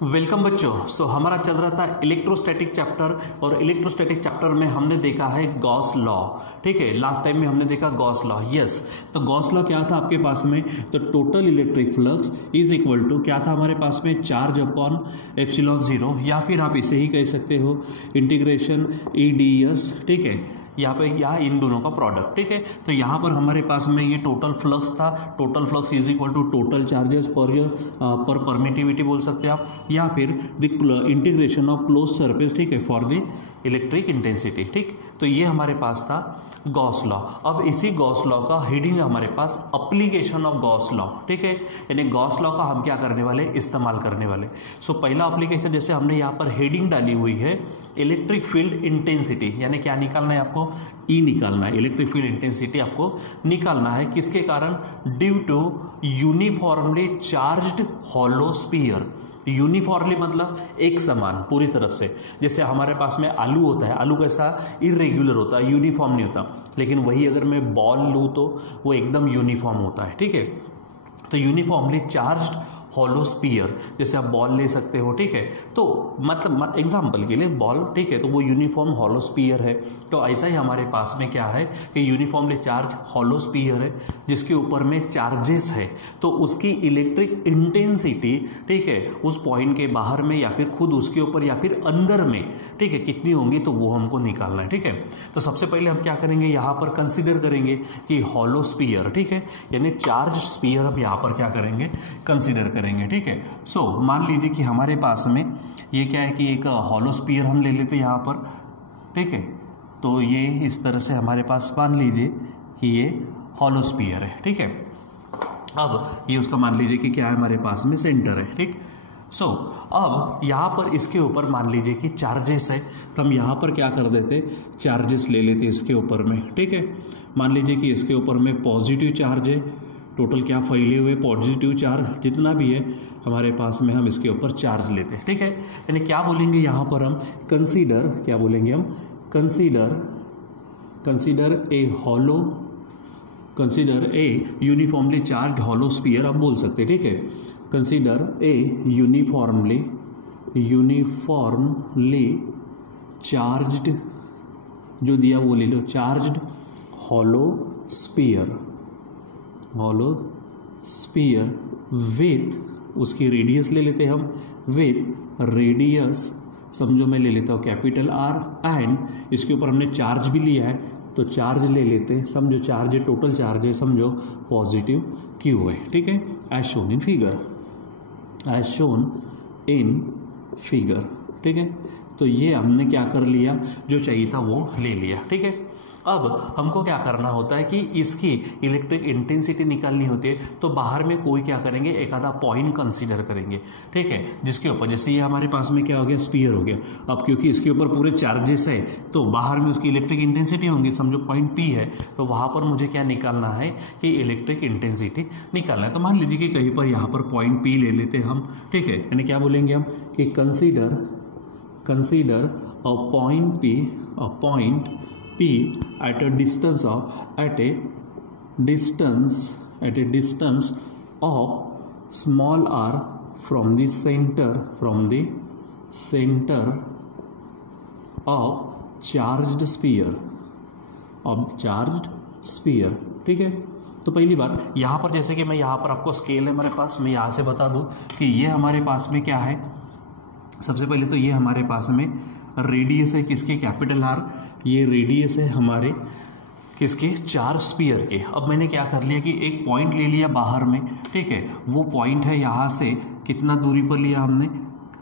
Welcome बच्चों। हमारा चल रहा था इलेक्ट्रोस्टैटिक चैप्टर और इलेक्ट्रोस्टैटिक चैप्टर में हमने देखा है गॉस लॉ। ठीक है, लास्ट टाइम में हमने देखा गॉस लॉ। यस, तो गॉस लॉ क्या था आपके पास में? तो total electric flux is equal to क्या था हमारे पास में? चार्ज अपॉन एप्सिलॉन जीरो, या फिर आप इसे ही कह सकते हो इंटीग्रेशन EdS। ठीक है, यहाँ पे या इन दोनों का प्रोडक्ट। ठीक है, तो यहाँ पर हमारे पास में ये टोटल फ्लक्स था। Total flux is equal to total charges पर परमिटिविटी बोल सकते हैं आप, या फिर the integration of close surface. ठीक है, फॉर द इलेक्ट्रिक इंटेंसिटी। ठीक, तो ये हमारे पास था गॉस लॉ। अब इसी गॉस लॉ का हेडिंग हमारे पास एप्लीकेशन ऑफ गॉस लॉ। ठीक है, यानी गॉस लॉ का हम क्या करने वाले? इस्तेमाल करने वाले। पहला एप्लीकेशन जैसे हमने यहाँ पर हेडिंग डाली हुई है इलेक्ट्रिक फील्ड इंटेंसिटी, यानी क्या निकालना है आपको? ई निकालना है। इलेक्ट्रिक फील्ड इंटेंसिटी आपको निकालना है किसके कारण? Due to uniformly charged hollow sphere. Uniformly मतलब एक समान पूरी तरफ से। जैसे हमारे पास में आलू होता है, आलू कैसा इरेग्युलर होता है, यूनिफॉर्म नहीं होता। लेकिन वही अगर मैं बॉल लूँ तो वो एकदम यूनिफॉर्म होता है। ठीक है, तो यूनिफॉर्मली चार्ज्ड हॉलो स्फीयर, जैसे आप बॉल ले सकते हो। ठीक है, तो मतलब एग्जांपल के लिए बॉल, ठीक है, तो वो यूनिफॉर्म हॉलो स्फीयर है। तो ऐसा ही हमारे पास में क्या है कि यूनिफॉर्मली चार्ज हॉलो स्फीयर है जिसके ऊपर में चार्जेस है। तो उसकी इलेक्ट्रिक इंटेंसिटी, ठीक है, उस पॉइंट के बाहर में या फिर खुद उसके ऊपर या फिर अंदर में, ठीक है, कितनी होंगी तो वो हमको निकालना है। ठीक है, तो सबसे पहले हम क्या करेंगे? यहाँ पर कंसिडर करेंगे कि हॉलो स्फीयर, ठीक है, यानी चार्ज स्फीयर हम यहाँ पर क्या करेंगे? कंसिडर करेंगे। ठीक है, मान लीजिए कि हमारे पास में ये क्या है कि एक हॉलो स्फीयर हम ले लेते हैं यहाँ पर। ठीक है, तो ये इस तरह से हमारे पास मान लीजिए कि ये हॉलो स्फीयर है। ठीक है, अब ये उसका मान लीजिए कि क्या है हमारे पास में? सेंटर है। ठीक, अब यहाँ पर इसके ऊपर मान लीजिए कि चार्जेस है, तो हम यहाँ पर क्या कर देते? चार्जेस ले लेते इसके ऊपर में। ठीक है, मान लीजिए कि इसके ऊपर में पॉजिटिव चार्ज है, टोटल क्या फैले हुए पॉजिटिव चार्ज जितना भी है हमारे पास में हम इसके ऊपर चार्ज लेते हैं। ठीक है, यानी क्या बोलेंगे यहाँ पर हम? कंसीडर, क्या बोलेंगे हम? Consider a uniformly charge hollow sphere आप बोल सकते हैं। ठीक है, कंसीडर ए यूनिफॉर्मली चार्ज्ड, जो दिया वो ले लो, चार्ज्ड हॉलो स्फीयर विथ, उसकी रेडियस ले लेते हैं हम, विथ रेडियस समझो मैं ले लेता हूँ कैपिटल R, एंड इसके ऊपर हमने चार्ज भी लिया है तो चार्ज ले लेते हैं, समझो चार्ज है, टोटल चार्ज है, समझो पॉजिटिव Q है। ठीक है, एज शोन इन फिगर। ठीक है, तो ये हमने क्या कर लिया? जो चाहिए था वो ले लिया। ठीक है, अब हमको क्या करना होता है कि इसकी इलेक्ट्रिक इंटेंसिटी निकालनी होती है, तो बाहर में कोई क्या करेंगे? एक आधा पॉइंट कंसीडर करेंगे। ठीक है, जिसके ऊपर जैसे ये हमारे पास में क्या हो गया? स्फीयर हो गया। अब क्योंकि इसके ऊपर पूरे चार्जेस है तो बाहर में उसकी इलेक्ट्रिक इंटेंसिटी होंगी, समझो पॉइंट P है, तो वहाँ पर मुझे क्या निकालना है कि इलेक्ट्रिक इंटेंसिटी निकालना है। तो मान लीजिए कि कहीं पर यहाँ पर पॉइंट P ले लेते हैं हम। ठीक है, यानी क्या बोलेंगे हम कि consider a point P at a distance of small r from the center of charged sphere ठीक है, तो पहली बात यहाँ पर जैसे कि मैं यहाँ पर आपको स्केल है हमारे पास, मैं यहाँ से बता दूँ कि ये हमारे पास में क्या है? सबसे पहले तो ये हमारे पास में रेडियस है किसके? Capital R। ये रेडियस है हमारे किसके? चार्ज स्फीयर के। अब मैंने क्या कर लिया कि एक पॉइंट ले लिया बाहर में। ठीक है, वो पॉइंट है यहाँ से कितना दूरी पर लिया हमने?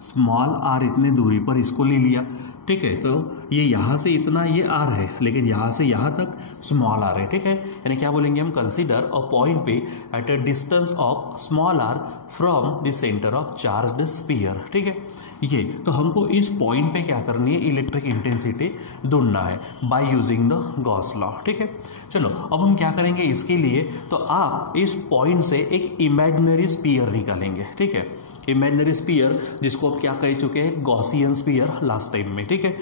स्मॉल r, इतने दूरी पर इसको ले लिया। ठीक है, तो ये यहाँ से इतना ये r है, लेकिन यहाँ से यहाँ तक स्मॉल r है। ठीक है, यानी क्या बोलेंगे हम? कंसीडर अ पॉइंट पे at a distance of small r from the centre of charged sphere. ठीक है, ये तो हमको इस पॉइंट पे क्या करनी है? इलेक्ट्रिक इंटेंसिटी ढूंढना है by using the Gauss law. ठीक है, चलो अब हम क्या करेंगे इसके लिए? तो आप इस पॉइंट से एक इमेजिनरी स्फीयर निकालेंगे। ठीक है, इमेजिनरी स्फीयर जिसको आप क्या कह चुके हैं? गॉसियन स्फीयर लास्ट टाइम में। ठीक है,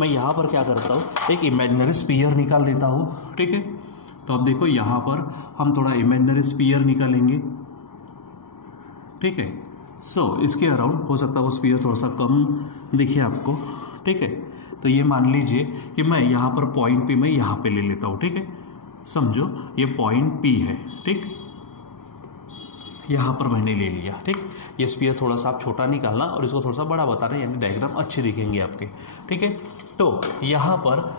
मैं यहाँ पर क्या करता हूँ? एक इमेजिनरी स्फीयर निकाल देता हूँ। ठीक है, तो अब देखो यहाँ पर हम थोड़ा इमेजिनरी स्फीयर निकालेंगे। ठीक है, इसके अराउंड हो सकता है वो स्पीयर थोड़ा सा कम दिखे आपको, ठीक है। तो ये मान लीजिए कि मैं यहाँ पर पॉइंट पी मैं यहाँ पे ले लेता हूँ, ठीक है। समझो ये पॉइंट पी है, ठीक, यहाँ पर मैंने ले लिया, ठीक। ये स्पीयर थोड़ा सा आप छोटा निकालना और इसको थोड़ा सा बड़ा बताना, यानी डायग्राम अच्छे दिखेंगे आपके, ठीक है। तो यहाँ पर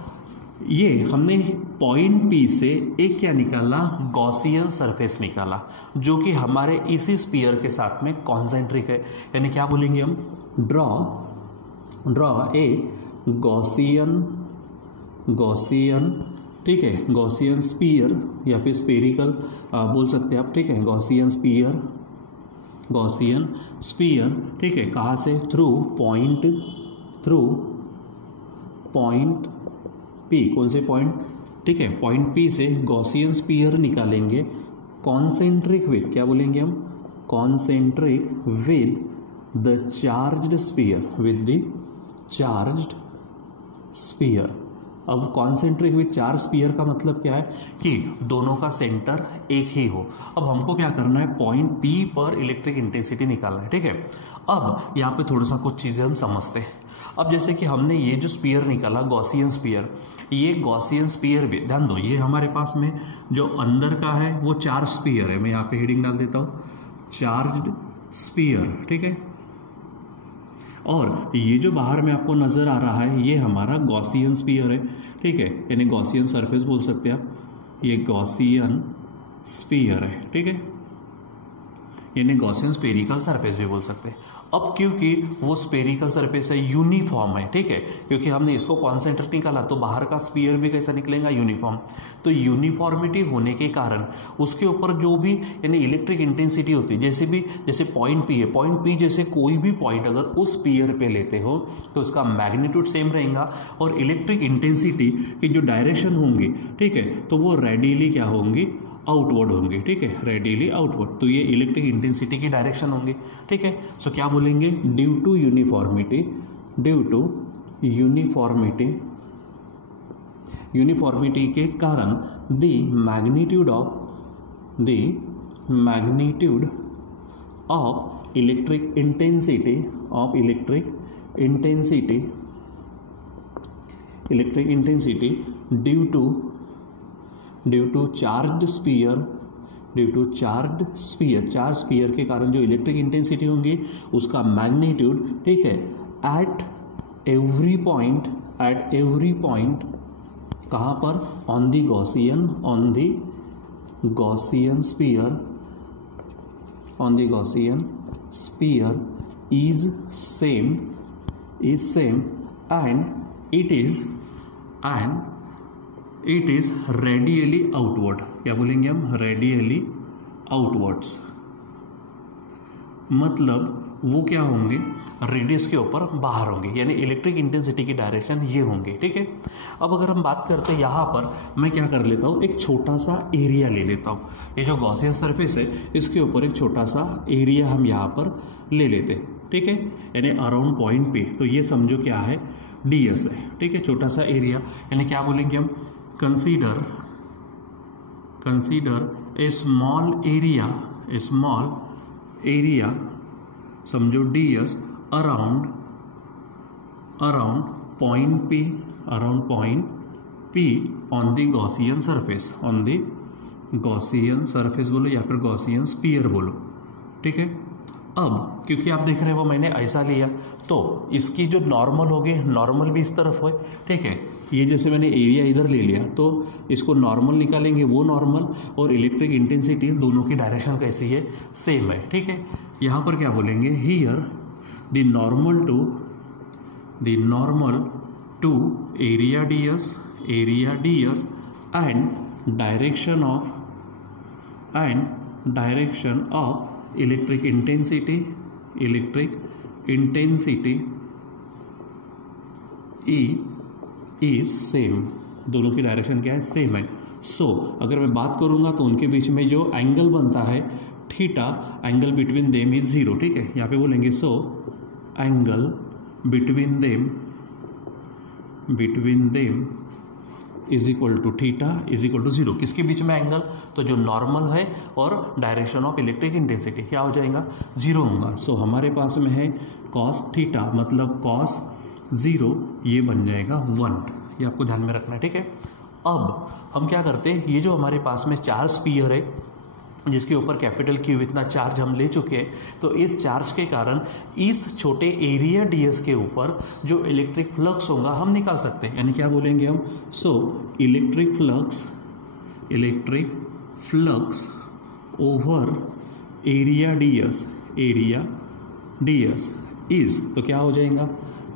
ये हमने पॉइंट पी से एक क्या निकाला, गॉसियन सरफेस निकाला, जो कि हमारे इसी स्पीयर के साथ में कॉन्सेंट्रिक है। यानी क्या बोलेंगे हम, ड्रॉ ए गॉसियन, ठीक है, गॉसियन स्पीयर या फिर स्पेरिकल बोल सकते हैं आप, ठीक है। गॉसियन स्पीयर, ठीक है। कहाँ से, थ्रू पॉइंट पी, कौन से पॉइंट, ठीक है, पॉइंट पी से गॉसियन स्पीयर निकालेंगे कॉन्सेंट्रिक विद, क्या बोलेंगे हम, concentric with the charged sphere. अब कॉन्सेंट्रिक विद चार्ज स्पीयर का मतलब क्या है कि दोनों का सेंटर एक ही हो। अब हमको क्या करना है, पॉइंट पी पर इलेक्ट्रिक इंटेंसिटी निकालना है, ठीक है। अब यहाँ पे थोड़ा सा कुछ चीज़ें हम समझते हैं। अब जैसे कि हमने ये जो स्पीयर निकाला गॉसियन स्पीयर, ये गॉसियन स्पीयर भी ध्यान दो, ये हमारे पास में जो अंदर का है वो चार्ज स्पीयर है। मैं यहाँ पे हेडिंग डाल देता हूँ, चार्ज्ड स्पीयर, ठीक है। और ये जो बाहर में आपको नजर आ रहा है ये हमारा गॉसियन स्पीयर है, ठीक है, यानी गॉसियन सरफेस बोल सकते हैं आप, ये गॉसियन स्पीयर है, ठीक है, यानी गॉसियन स्पेरिकल सरफेस भी बोल सकते हैं। अब क्योंकि वो स्पेरिकल सरफेस है, यूनिफॉर्म है, ठीक है, क्योंकि हमने इसको कॉन्सेंट्रिक निकाला तो बाहर का स्पीयर भी कैसा निकलेगा, यूनिफॉर्म। तो यूनिफॉर्मिटी होने के कारण उसके ऊपर जो भी यानी इलेक्ट्रिक इंटेंसिटी होती है, जैसे पॉइंट पी है, पॉइंट पी जैसे कोई भी पॉइंट अगर उस स्पीयर पे लेते हो तो उसका मैग्नीट्यूड सेम रहेगा और इलेक्ट्रिक इंटेंसिटी की जो डायरेक्शन होंगी, ठीक है, तो वो रेडियली क्या होंगी, आउटवर्ड होंगे, ठीक है, रेडियली आउटवर्ड। तो ये इलेक्ट्रिक इंटेंसिटी की डायरेक्शन होंगे, ठीक है। सो क्या बोलेंगे, ड्यू टू यूनिफॉर्मिटी के कारण the magnitude of electric intensity due to charge sphere के कारण जो इलेक्ट्रिक इंटेंसिटी होंगी उसका मैग्नीट्यूड, ठीक है, एट एवरी पॉइंट कहाँ पर, on the Gaussian sphere is same and it is radially outward. क्या बोलेंगे हम, रेडियली आउटवर्ड्स, मतलब वो क्या होंगे, रेडियस के ऊपर बाहर होंगे, यानी इलेक्ट्रिक इंटेंसिटी की डायरेक्शन ये होंगे, ठीक है। अब अगर हम बात करते हैं यहाँ पर, मैं क्या कर लेता हूँ, एक छोटा सा एरिया ले लेता हूँ। ये जो गॉसियन सरफेस है इसके ऊपर एक छोटा सा एरिया हम यहाँ पर ले लेते हैं, ठीक है, यानी अराउंड पॉइंट पे। तो ये समझो क्या है, ds है, ठीक है, छोटा सा एरिया, यानी क्या बोलेंगे हम, कंसीडर ए स्मॉल एरिया, समझो ds around point P on the Gaussian surface बोलो या फिर गॉसियन स्पीयर बोलो, ठीक है। अब क्योंकि आप देख रहे हो वो मैंने ऐसा लिया तो इसकी जो नॉर्मल होगी, नॉर्मल भी इस तरफ हो, ठीक है, ये जैसे मैंने एरिया इधर ले लिया तो इसको नॉर्मल निकालेंगे, वो नॉर्मल और इलेक्ट्रिक इंटेंसिटी दोनों की डायरेक्शन कैसी है, सेम है, ठीक है। यहाँ पर क्या बोलेंगे, here the normal to area ds and direction of electric intensity is same, दोनों की डायरेक्शन क्या है, सेम है। सो अगर मैं बात करूंगा तो उनके बीच में जो एंगल बनता है theta, angle between them is 0, ठीक है। यहाँ पे बोलेंगे so angle between them is equal to theta is equal to 0। किसके बीच में एंगल? तो जो नॉर्मल है और डायरेक्शन ऑफ इलेक्ट्रिक इंटेंसिटी क्या हो जाएगा? 0 होगा। सो हमारे पास में है कॉस थीटा मतलब कॉस 0 ये बन जाएगा 1। ये आपको ध्यान में रखना है, ठीक है। अब हम क्या करते हैं, ये जो हमारे पास में चार्ज स्फीयर है जिसके ऊपर कैपिटल क्यू इतना चार्ज हम ले चुके हैं, तो इस चार्ज के कारण इस छोटे एरिया ds के ऊपर जो इलेक्ट्रिक फ्लक्स होगा हम निकाल सकते हैं। यानी क्या बोलेंगे हम? So electric flux over area ds is, तो क्या हो जाएगा?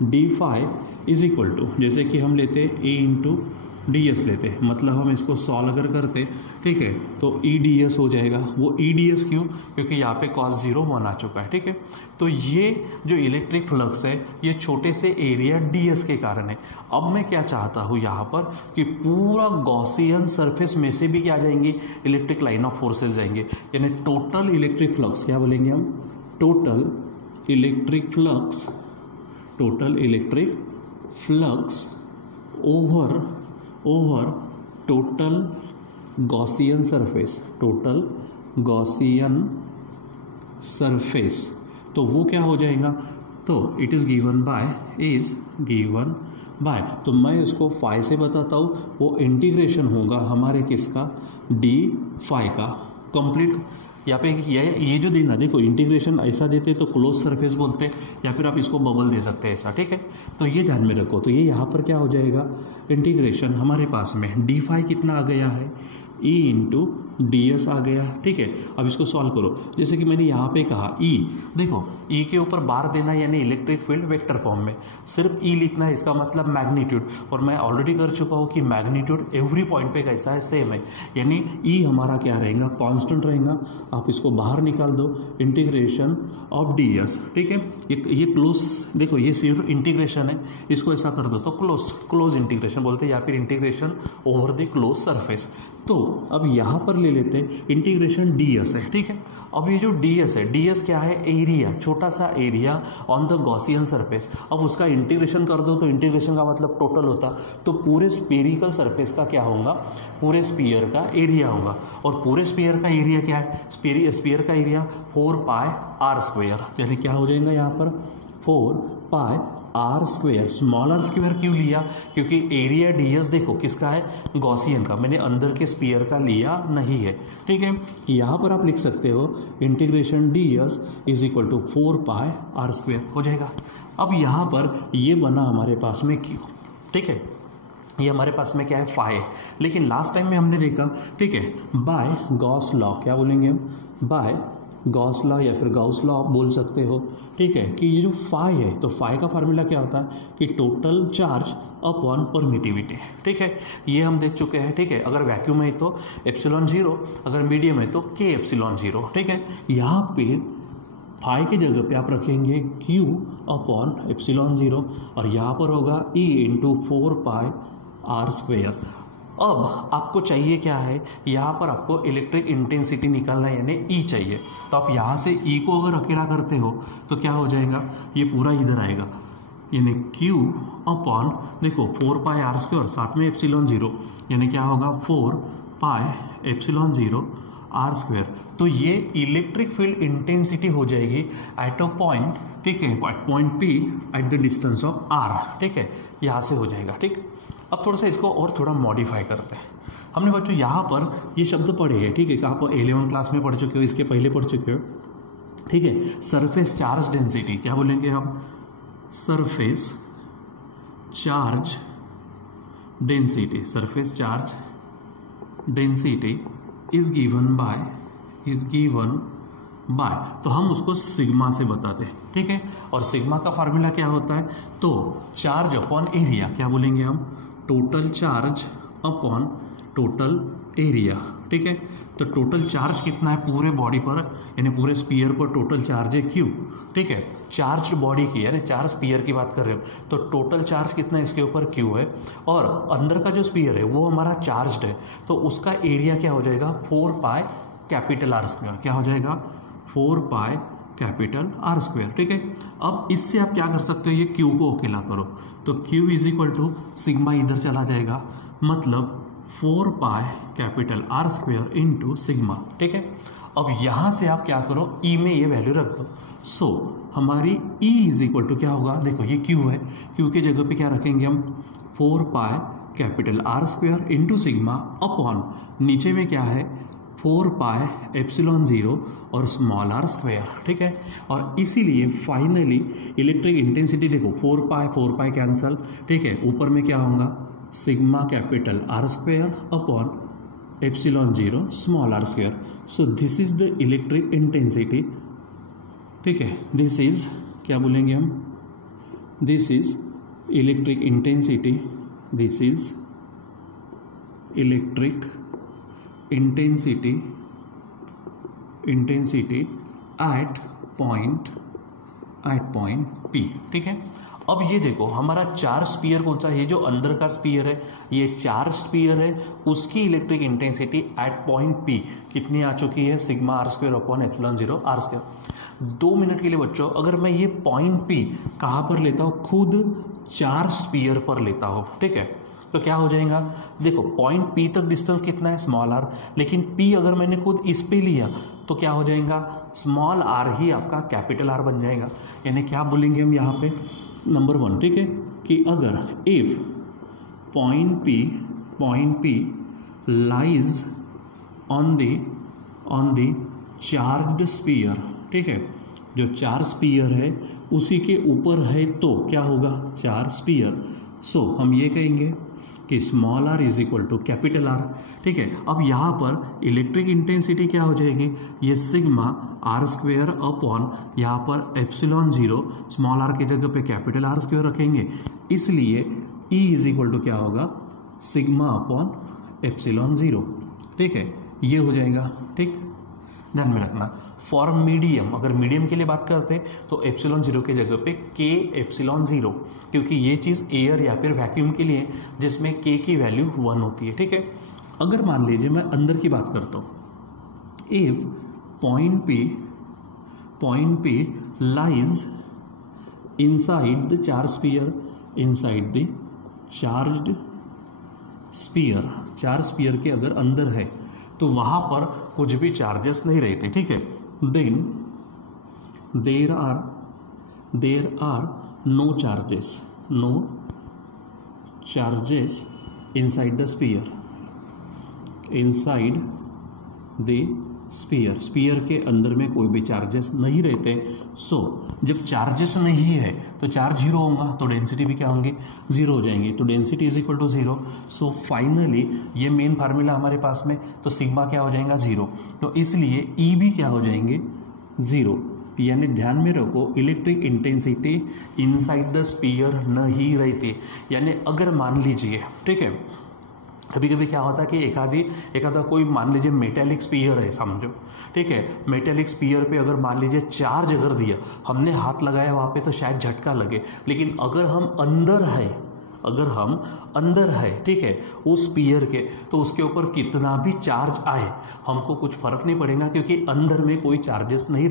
D phi is equal to, जैसे कि हम लेते हैं ए इंटू डी एस लेते हैं, मतलब हम इसको सॉल्व अगर करते, ठीक है, तो ई डी एस हो जाएगा। वो ई डी एस क्यों? क्योंकि यहाँ पे cos 0 1 आ चुका है, ठीक है। तो ये जो इलेक्ट्रिक फ्लक्स है ये छोटे से एरिया डी एस के कारण है। अब मैं क्या चाहता हूँ यहाँ पर कि पूरा गॉसियन सरफेस में से भी क्या जाएंगे? इलेक्ट्रिक लाइन ऑफ फोर्सेज जाएंगे, यानी टोटल इलेक्ट्रिक फ्लक्स क्या बोलेंगे हम? Total electric flux over total Gaussian surface, तो वो क्या हो जाएगा? तो इट इज़ गिवन बाय, तो मैं इसको फाई से बताता हूँ, वो इंटीग्रेशन होगा हमारे किसका? डी फाई का कंप्लीट। यहाँ पे ये जो देना, देखो इंटीग्रेशन ऐसा देते तो क्लोज सरफेस बोलते, या फिर आप इसको बबल दे सकते हैं ऐसा, ठीक है। तो ये ध्यान में रखो। तो ये यहाँ पर क्या हो जाएगा? इंटीग्रेशन हमारे पास में डी फाई कितना आ गया है? ई इंटू डी एस आ गया, ठीक है। अब इसको सॉल्व करो, जैसे कि मैंने यहाँ पे कहा ई, देखो ई के ऊपर बार देना यानी इलेक्ट्रिक फील्ड वेक्टर फॉर्म में, सिर्फ ई लिखना है, इसका मतलब मैग्नीट्यूड। और मैं ऑलरेडी कर चुका हूँ कि मैग्नीट्यूड एवरी पॉइंट पे कैसा है? सेम है, यानी ई हमारा क्या रहेगा? कांस्टेंट रहेगा। आप इसको बाहर निकाल दो, इंटीग्रेशन ऑफ डी एस, ठीक है। ये क्लोज, देखो ये सिर्फ इंटीग्रेशन है, इसको ऐसा कर दो तो क्लोज इंटीग्रेशन बोलते हैं, या फिर integration over the close surface. तो अब यहाँ पर ले लेते हैं इंटीग्रेशन ds है, ठीक है। अब ये जो ds है, ds क्या है? एरिया, छोटा सा area on the Gaussian surface. अब उसका इंटीग्रेशन कर दो तो इंटीग्रेशन का मतलब टोटल होता, तो पूरे स्पेरिकल सरफेस का क्या होगा? पूरे स्पीयर का एरिया होगा। और पूरे स्पीयर का एरिया क्या है? स्पीयर का एरिया 4 पाई r स्क्वेयर, यानी क्या हो जाएगा यहाँ पर? 4 pi r square. Small r square क्यों लिया? क्योंकि एरिया ds देखो किसका है? गॉसियन का, मैंने अंदर के स्पीयर का लिया नहीं है, ठीक है। यहाँ पर आप लिख सकते हो integration ds is equal to 4 pi r square हो जाएगा। अब यहाँ पर ये बना हमारे पास में क्यू, ठीक है, ये हमारे पास में क्या है? फाई है। लेकिन लास्ट टाइम में हमने देखा, ठीक है, बाय गॉस लॉ, क्या बोलेंगे हम? बाय गॉस लॉ या फिर गॉस लॉ आप बोल सकते हो, ठीक है, कि ये जो फाई है, तो फाई का फार्मूला क्या होता है? कि टोटल चार्ज अपॉन परमिटिविटी, ठीक है। ये हम देख चुके हैं, ठीक है। अगर वैक्यूम है तो एप्सिलॉन 0, अगर मीडियम है तो के एप्सिलॉन 0, ठीक है। यहाँ पे फाई की जगह पे आप रखेंगे क्यू अपॉन एप्सिलॉन 0, और यहाँ पर होगा E into 4 pi r square. अब आपको चाहिए क्या है? यहाँ पर आपको इलेक्ट्रिक इंटेंसिटी निकालना है, यानी ई चाहिए। तो आप यहाँ से ई को अगर अकेला करते हो तो क्या हो जाएगा? ये पूरा इधर आएगा, यानी क्यू अपॉन, देखो 4 पाई आर स्क्वायर साथ में एप्सिलॉन 0, यानी क्या होगा? 4 पाई एप्सिलॉन 0 आर स्क्वायर। तो ये इलेक्ट्रिक फील्ड इंटेंसिटी हो जाएगी एट अ पॉइंट, ठीक है, point P at the distance of r, ठीक है, यहाँ से हो जाएगा, ठीक। अब थोड़ा सा इसको और थोड़ा मॉडिफाई करते हैं। हमने बच्चों यहाँ पर ये शब्द पढ़े हैं, ठीक है, कि आप 11 क्लास में पढ़ चुके हो, इसके पहले पढ़ चुके हो, ठीक है। सरफेस चार्ज डेंसिटी क्या बोलेंगे हम? Surface charge density, surface charge density is given by, तो हम उसको सिग्मा से बताते हैं, ठीक है। और सिग्मा का फार्मूला क्या होता है? तो चार्ज अपॉन एरिया, क्या बोलेंगे हम? Total charge upon total area, ठीक है। तो टोटल चार्ज कितना है पूरे बॉडी पर, यानी पूरे स्पीयर पर टोटल चार्ज है क्यू, ठीक है। चार्ज बॉडी की, यानी चार्ज स्पीयर की बात कर रहे हो, तो टोटल चार्ज कितना है इसके ऊपर? क्यू है। और अंदर का जो स्पीयर है वो हमारा चार्ज्ड है, तो उसका एरिया क्या हो जाएगा? 4 पाई कैपिटल आर स्क्वायर, क्या हो जाएगा? 4 पाई कैपिटल आर स्क्वायर, ठीक है। अब इससे आप क्या कर सकते हो? ये क्यू को अकेला करो, तो Q is equal to sigma इधर चला जाएगा मतलब 4 pi capital R square into sigma. ठीक है, अब यहाँ से आप क्या करो, ई में ये वैल्यू रख दो। सो हमारी ई इज इक्वल टू क्या होगा, देखो ये क्यू है, क्यू के जगह पे क्या रखेंगे हम 4 pi capital R square into sigma upon नीचे में क्या है 4 पाई एप्सिलॉन 0 और स्मॉल आर स्क्वायर। ठीक है, और इसीलिए फाइनली इलेक्ट्रिक इंटेंसिटी देखो 4 पाई कैंसल। ठीक है, ऊपर में क्या होगा sigma capital R square upon epsilon 0 small r square. So this is the electric intensity. ठीक है, दिस इज क्या बोलेंगे हम, this is electric intensity, this is electric intensity at point P। ठीक है, अब ये देखो हमारा चार स्पीयर कौन सा है, ये जो अंदर का स्पीयर है, ये चार स्पीयर है, उसकी electric intensity at point P कितनी आ चुकी है, sigma R square upon epsilon 0 r square. 2 minute के लिए बच्चों अगर मैं ये पॉइंट P कहाँ पर लेता हूँ, खुद चार स्पीयर पर लेता हूँ। ठीक है, तो क्या हो जाएगा, देखो पॉइंट P तक डिस्टेंस कितना है स्मॉल r, लेकिन P अगर मैंने खुद इस पे लिया तो क्या हो जाएगा, स्मॉल r ही आपका कैपिटल R बन जाएगा। यानी क्या बोलेंगे हम यहाँ पे, नंबर 1, ठीक है, कि अगर if point P lies on the charged sphere. ठीक है, जो चार स्पीयर है उसी के ऊपर है तो क्या होगा, चार स्पीयर। सो हम ये कहेंगे कि small r is equal to capital R। ठीक है, अब यहाँ पर इलेक्ट्रिक इंटेंसिटी क्या हो जाएगी, ये सिग्मा आर स्क्वेयर अपॉन यहाँ पर एप्सिलॉन 0 स्मॉल r की जगह पे कैपिटल R स्क्वेयर रखेंगे, इसलिए E इज इक्वल टू क्या होगा, सिग्मा अपॉन एप्सिलॉन 0। ठीक है, ये हो जाएगा। ठीक, ध्यान में रखना फॉर मीडियम, अगर मीडियम के लिए बात करते हैं तो एप्सिलॉन 0 के जगह पे के एप्सिलॉन 0, क्योंकि ये चीज़ एयर या फिर वैक्यूम के लिए जिसमें के की वैल्यू 1 होती है। ठीक है, अगर मान लीजिए मैं अंदर की बात करता हूँ, if point P lies inside the charge sphere, inside the charged sphere, charge sphere के अगर अंदर है तो वहाँ पर कुछ भी चार्जेस नहीं रहते। ठीक है, then there are no charges inside the sphere, inside the sphere के अंदर में कोई भी चार्जेस नहीं रहते। सो जब चार्जेस नहीं है तो चार्ज 0 होगा तो डेंसिटी भी क्या होंगे, 0 हो जाएंगे, तो density is equal to 0। So finally ये मेन फार्मूला हमारे पास में, तो सिग्मा क्या हो जाएगा 0, तो इसलिए ई भी क्या हो जाएंगे 0। यानी ध्यान में रखो electric intensity inside the sphere नहीं रहती। यानी अगर मान लीजिए, ठीक है, कभी कभी क्या होता है कि एखादा कोई मान लीजिए मेटेलिक स्पीयर है समझो। ठीक है, मेटेलिक स्पीयर पे अगर मान लीजिए चार्ज अगर दिया, हमने हाथ लगाया वहाँ पे तो शायद झटका लगे, लेकिन अगर हम अंदर है ठीक है उस स्पीयर के, तो उसके ऊपर कितना भी चार्ज आए हमको कुछ फर्क नहीं पड़ेगा, क्योंकि अंदर में कोई चार्जेस नहीं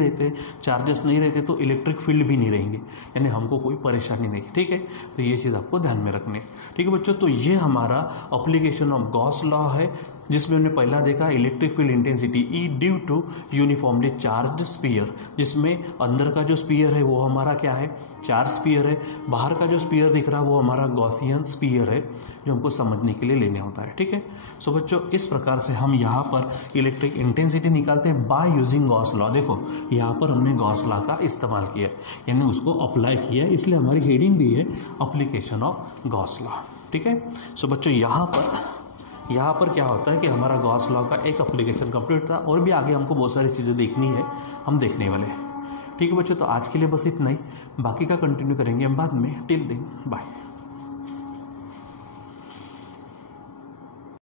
रहते तो इलेक्ट्रिक फील्ड भी नहीं रहेंगे, यानी हमको कोई परेशानी नहीं। ठीक है, तो ये चीज़ आपको ध्यान में रखनी है। ठीक है बच्चों, तो ये हमारा एप्लीकेशन ऑफ गॉस लॉ है, जिसमें हमने पहला देखा electric field intensity E due to uniformly charged sphere, जिसमें अंदर का जो स्पीयर है वो हमारा क्या है, चार्ज स्पीयर है, बाहर का जो स्पीयर दिख रहा है वो हमारा गॉसियन स्पीयर है, जो हमको समझने के लिए लेने होता है। ठीक है, सो बच्चों इस प्रकार से हम यहाँ पर इलेक्ट्रिक इंटेंसिटी निकालते हैं बाय यूजिंग गॉस लॉ। देखो यहाँ पर हमने गॉस लॉ का इस्तेमाल किया, यानी उसको अप्लाई किया, इसलिए हमारी हेडिंग भी है एप्लीकेशन ऑफ गॉस लॉ। ठीक है, सो बच्चों यहाँ पर क्या होता है कि हमारा गॉस लॉ का एक एप्लीकेशन कंप्लीट था, और भी आगे हमको बहुत सारी चीज़ें देखनी है, हम देखने वाले हैं। ठीक है बच्चों, तो आज के लिए बस इतना ही, बाकी का कंटिन्यू करेंगे हम बाद में। Till then bye.